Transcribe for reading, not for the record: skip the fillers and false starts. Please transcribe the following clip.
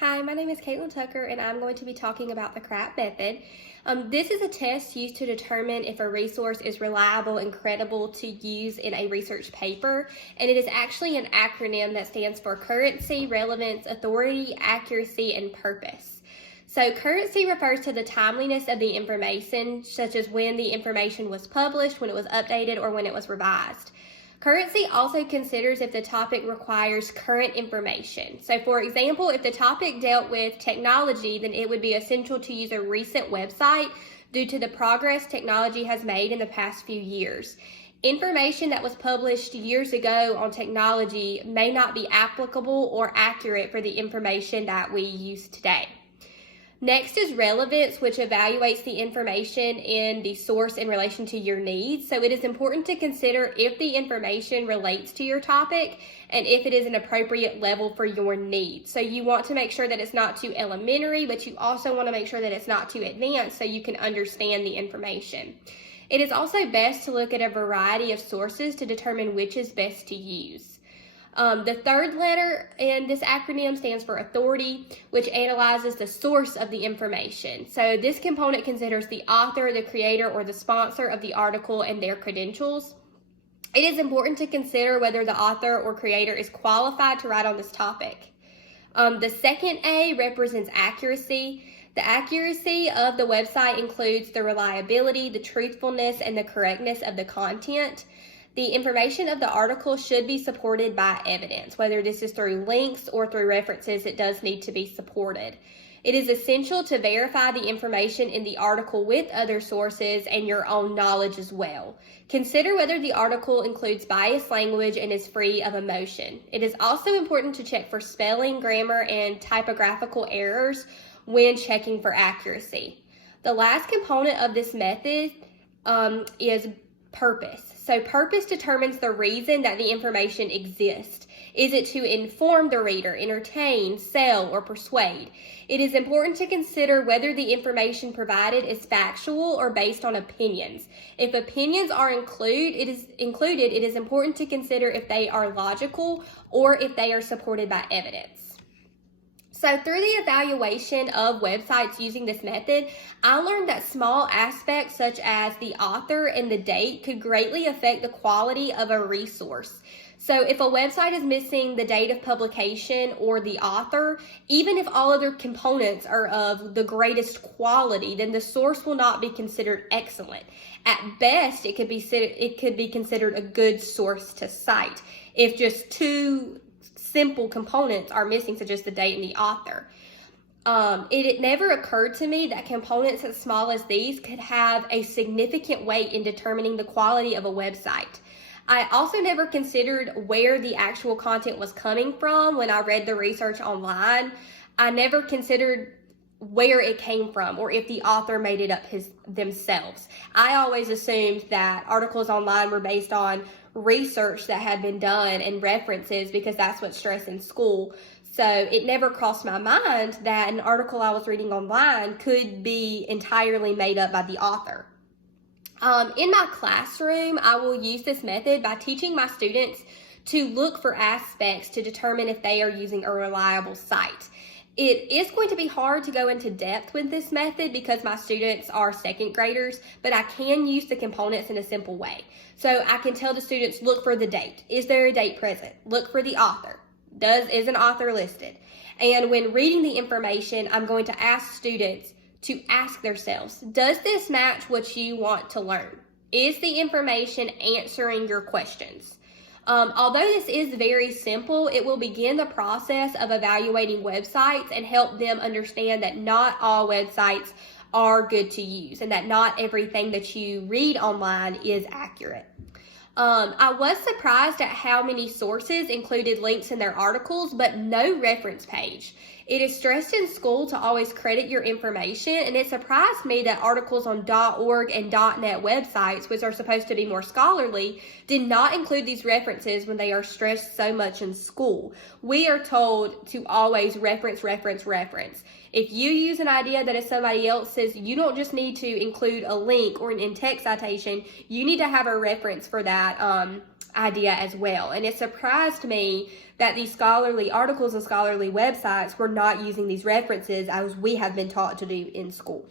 Hi, my name is Kaitlin Tucker, and I'm going to be talking about the CRAAP method. This is a test used to determine if a resource is reliable and credible to use in a research paper, and it is actually an acronym that stands for currency, relevance, authority, accuracy, and purpose. So currency refers to the timeliness of the information, such as when the information was published, when it was updated, or when it was revised. Currency also considers if the topic requires current information. So for example, if the topic dealt with technology, then it would be essential to use a recent website due to the progress technology has made in the past few years. Information that was published years ago on technology may not be applicable or accurate for the information that we use today. Next is relevance, which evaluates the information in the source in relation to your needs. So it is important to consider if the information relates to your topic and if it is an appropriate level for your needs. So you want to make sure that it's not too elementary, but you also want to make sure that it's not too advanced so you can understand the information. It is also best to look at a variety of sources to determine which is best to use. The third letter in this acronym stands for authority, which analyzes the source of the information. So this component considers the author, the creator, or the sponsor of the article and their credentials. It is important to consider whether the author or creator is qualified to write on this topic. The second A represents accuracy. The accuracy of the website includes the reliability, the truthfulness, and the correctness of the content. The information of the article should be supported by evidence, whether this is through links or through references. It does need to be supported. It is essential to verify the information in the article with other sources and your own knowledge as well. Consider whether the article includes biased language and is free of emotion. It is also important to check for spelling, grammar, and typographical errors when checking for accuracy. The last component of this method is purpose. So purpose determines the reason that the information exists. Is it to inform the reader, entertain, sell, or persuade? It is important to consider whether the information provided is factual or based on opinions. If opinions are included, it is important to consider if they are logical or if they are supported by evidence. So through the evaluation of websites using this method, I learned that small aspects such as the author and the date could greatly affect the quality of a resource. So if a website is missing the date of publication or the author, even if all other components are of the greatest quality, then the source will not be considered excellent. At best, it could be considered a good source to cite if just two simple components are missing, such as the date and the author. It never occurred to me that components as small as these could have a significant weight in determining the quality of a website. I also never considered where the actual content was coming from when I read the research online. I never considered where it came from or if the author made it up themselves. I always assumed that articles online were based on research that had been done and references because that's what's stressed in school. So it never crossed my mind that an article I was reading online could be entirely made up by the author. In my classroom, I will use this method by teaching my students to look for aspects to determine if they are using a reliable site. It is going to be hard to go into depth with this method because my students are second graders, but I can use the components in a simple way. So I can tell the students, look for the date. Is there a date present? Look for the author. Is an author listed? And when reading the information, I'm going to ask students to ask themselves, does this match what you want to learn? Is the information answering your questions? Although this is very simple, it will begin the process of evaluating websites and help them understand that not all websites are good to use and that not everything that you read online is accurate. I was surprised at how many sources included links in their articles, but no reference page. It is stressed in school to always credit your information, and it surprised me that articles on .org and .net websites, which are supposed to be more scholarly, did not include these references when they are stressed so much in school. We are told to always reference. If you use an idea that is somebody else's, you don't just need to include a link or an in-text citation. You need to have a reference for that idea as well. And it surprised me that these scholarly articles and scholarly websites were not using these references as we have been taught to do in school.